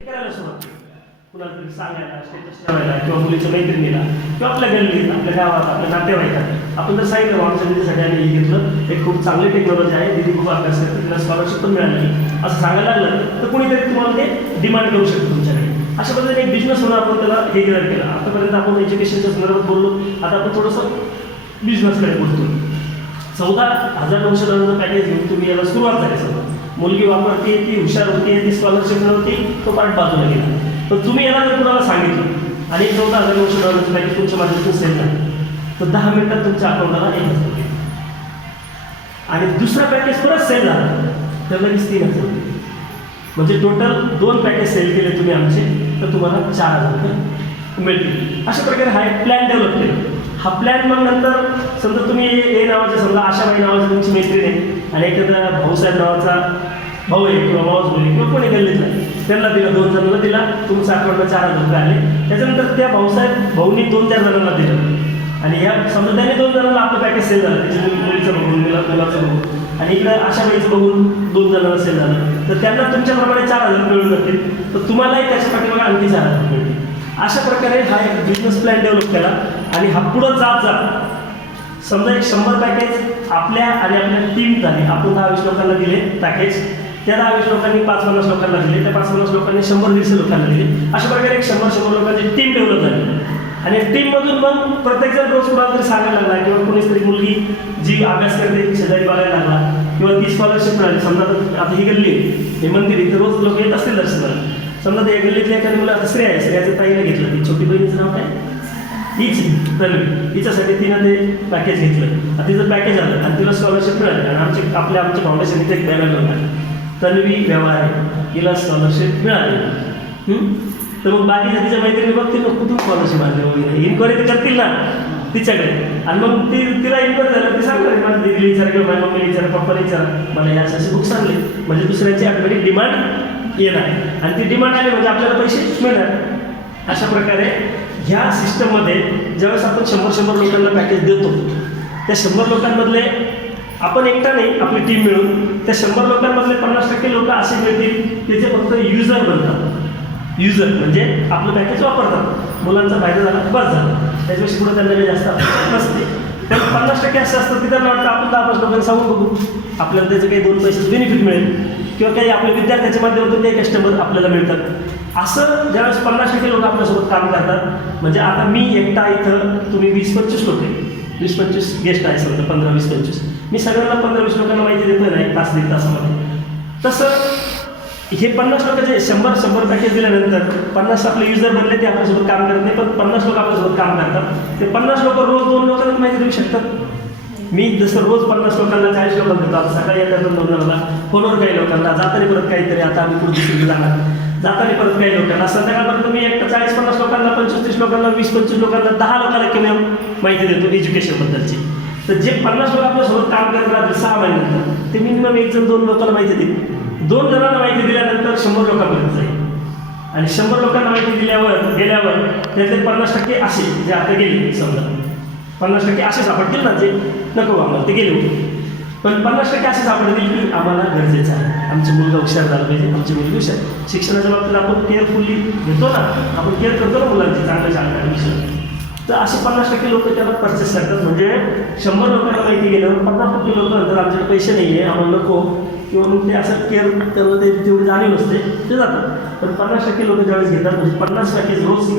करायला सुरुवात कुणाला तरी सांगायला स्टेटस ठेवायला किंवा मुलीच्या मैत्रिणीला किंवा आपल्या गल्लीत आपल्या गावात आपल्या नातेवाईकात. आपण जर सांगितलं "बुवा, आमच्या आम्ही हे घेतलं एक खूप चांगली टेक्नॉलॉजी आहे दिदी खूप अभ्यास करते तिला स्कॉलरशिप पण मिळाली असं सांगायला लागलं तर कुणीतरी तुम्हाला ते डिमांड करू शकतो तुमच्याकडे. अशा पद्धतीने एक बिझनेस म्हणून आपण त्याला हे डिवाइड केला. आतापर्यंत आपण एज्युकेशनच्या संदर्भात बोललो. आता आपण थोडंसं बिझनेसकडे बोलतो चौदा हजार नऊशे डॉलरचं पॅकेज घेऊन तुम्ही याला सुरुवात झाली समजा. मुलगी वापरते ती हुशार होती ती स्कॉलरशिप मिळवती तो पार्ट बाजूला गेला तर तुम्ही याला जर कुणाला सांगितलं आणि चौदा हजार वर्ष डॉलरचं पॅकेज तुमच्या माध्यमातून सेल झालं तर दहा मिनिटात तुमच्या अकाउंटला एक हजार रुपये. आणि दुसरा पॅकेज परत सेल झाला तर लगेच तीन हजार रुपये. म्हणजे टोटल दोन पॅकेज सेल केले तुम्ही आमचे तर तुम्हाला चार हजार रुपये मिळतील. अशा प्रकारे हा एक प्लॅन डेव्हलप केला. हा प्लॅन मग नंतर समजा तुम्ही ए नावाचे समजा आशाबाई नावाची तुमची मैत्रीण आहे आणि एखादा भाऊसाहेब नावाचा भाऊ आहे किंवा भाऊच भाऊ किंवा कोणी गल्लीतला त्यांना दिला दोन जणांना दिला तुमचं अकाउंटला चार हजार रुपये आले. त्याच्यानंतर त्या भाऊसाहेब भाऊनी दोन चार जणांना दिलं. आणि या समजा त्याने दोन जणांना आपलं पॅकेज सेल झालं त्याच्या मुलीचं बघून मुला मुलाचं बघून. आणि इकडं आशाबाईचं बघून दोन जणांना सेल झालं. तर त्यांना तुमच्याप्रमाणे चार हजार मिळून जातील. तर तुम्हालाही त्याच्या पाठीमागे आणखी चार हजार मिळतील. अशा प्रकारे हा एक बिझनेस प्लॅन डेव्हलप केला. आणि हा पुढं जात जात समजा एक शंभर पॅकेज आपल्या आणि आपल्या टीम झाले आपण दहा वीस लोकांना दिले पॅकेज त्या दहा वीस लोकांनी पाच पन्नास लोकांना दिले त्या पाच पन्नास लोकांनी शंभर दीडशे लोकांना दिले. अशा प्रकारे एक शंभर शंभर लोकांची टीम डेव्हलप झाली. आणि टीममधून मग प्रत्येकजण रोज कुणाला तरी सांगायला लागला किंवा कोणीतरी मुलगी जी अभ्यास करते शेजारी बघायला लागला किंवा ती स्कॉलरशिप मिळाली समजा आता आता ही गल्ली हे मंदिर इथे रोज लोक येत असतील दर्शनाला. समजा त्या गल्लीतल्या एखाद्या मुला आता श्रेया आहे श्रेयाचं ताईला घेतलं ती छोटी बहिणीचं नाव काय? हीच तन्वी. हिच्यासाठी तिनं ते पॅकेज घेतलं. आणि तिचं पॅकेज आलं आणि तिला स्कॉलरशिप मिळाली. आणि आमचे आपल्या आमच्या फाउंडेशन इथे एक बॅनर लावला तन्वी व्यवहार आहे. हिला स्कॉलरशिप मिळाली. तर मग बाकीच्या तिच्या मैत्रिणी बघ तिला कुठून स्कॉलरशिप आली वगैरे इन्क्वायरी तर करतील ना तिच्याकडे. आणि मग ती तिला इन्क्वायरी झालं ती सांगणार मला दिदीला विचार किंवा माझ्या मम्मीला विचार पप्पाला विचार. मला या असे बुक सांगले म्हणजे दुसऱ्याची ऑटोमॅटिक डिमांड येणार आणि ती डिमांड आली म्हणजे आपल्याला पैसे मिळणार. अशा प्रकारे ह्या सिस्टममध्ये ज्यावेळेस आपण शंभर शंभर लोकांना पॅकेज देतो त्या शंभर लोकांमधले आपण एकटा नाही आपली टीम मिळून. त्या शंभर लोकांमधले पन्नास टक्के लोक असे मिळतील की जे फक्त युजर बनतात. युजर म्हणजे आपलं पॅकेज वापरतात. मुलांचा फायदा झाला बस झाला. त्याच्यापेक्षा पुढे त्यांना काही जास्त नसते. पण पन्नास टक्के असे असतात की त्यांना वाटतं आपण दहा पाच लोकांना सांगून बघू. आपल्याला त्याचं काही दोन पैसे बेनिफिट मिळेल. किंवा काही आपल्या विद्यार्थ्याच्या माध्यमातून काही कस्टमर आपल्याला मिळतात. असं ज्यावेळेस पन्नास टक्के लोक आपल्यासोबत काम करतात म्हणजे आता मी एकटा इथं तुम्ही वीस पंचवीस लोक आहे. वीस पंचवीस गेस्ट आहे समजा पंधरा वीस पंचवीस. मी सगळ्यांना पंधरा वीस लोकांना माहिती देत ना एक तास दीड तासामध्ये. तसं हे पन्नास लोकांचे शंभर शंभर पॅकेज दिल्यानंतर पन्नास आपले युजर बनले ते आपल्यासोबत काम करत नाही पण पन्नास लोक आपल्यासोबत काम करतात. ते पन्नास लोक रोज दोन लोकांना माहिती देऊ शकतात. मी जसं रोज पन्नास लोकांना चाळीस लोकांना देतो. आता सकाळी येतात दोन जणांना फोनवर काही लोकांना. जाताना परत काहीतरी. आता आम्ही पुढची दुसरीकडे जाणार. जाताना परत काही लोकांना. संध्याकाळपर्यंत मी एक चाळीस पन्नास लोकांना पंचवीस तीस लोकांना वीस पंचवीस लोकांना दहा लोकांना किंवा माहिती देतो एज्युकेशनबद्दलची तर जे पन्नास लोक आपल्यासोबत काम करत राहतील सहा महिन्यानंतर ते मिनिमम एक जण दोन लोकांना माहिती देईल. दोन जणांना माहिती दिल्यानंतर शंभर लोकांपर्यंत जाईल. आणि शंभर लोकांना माहिती दिल्यावर गेल्यावर त्यातले पन्नास टक्के असे जे आता गेले समजा. पन्नास टक्के असे सापडतील ना जे नको आम्हाला ते गेले होते. पण पन्नास टक्के असे सापडतील की आम्हाला गरजेचं आहे. आमची मुलगा हुशार झाला पाहिजे आमची मुलगी हुशार. शिक्षणाच्या बाबतीत आपण केअरफुल्ली घेतो ना आपण केअर करतो ना मुलांची चांगल्या चांगल्या ॲडमिशन तर असे पन्नास टक्के लोक त्याला परचेस करतात. म्हणजे शंभर लोकांना माहिती गेल्यावर पन्नास टक्के लोक नंतर आमच्याकडे पैसे नाही आहे आम्हाला नको. किंवा मग ते असं केअर त्यांना ते तेवढी जाणीव असते ते जातात. पण पन्नास टक्के लोक ज्यावेळेस घेतात म्हणजे पन्नास टक्के रोज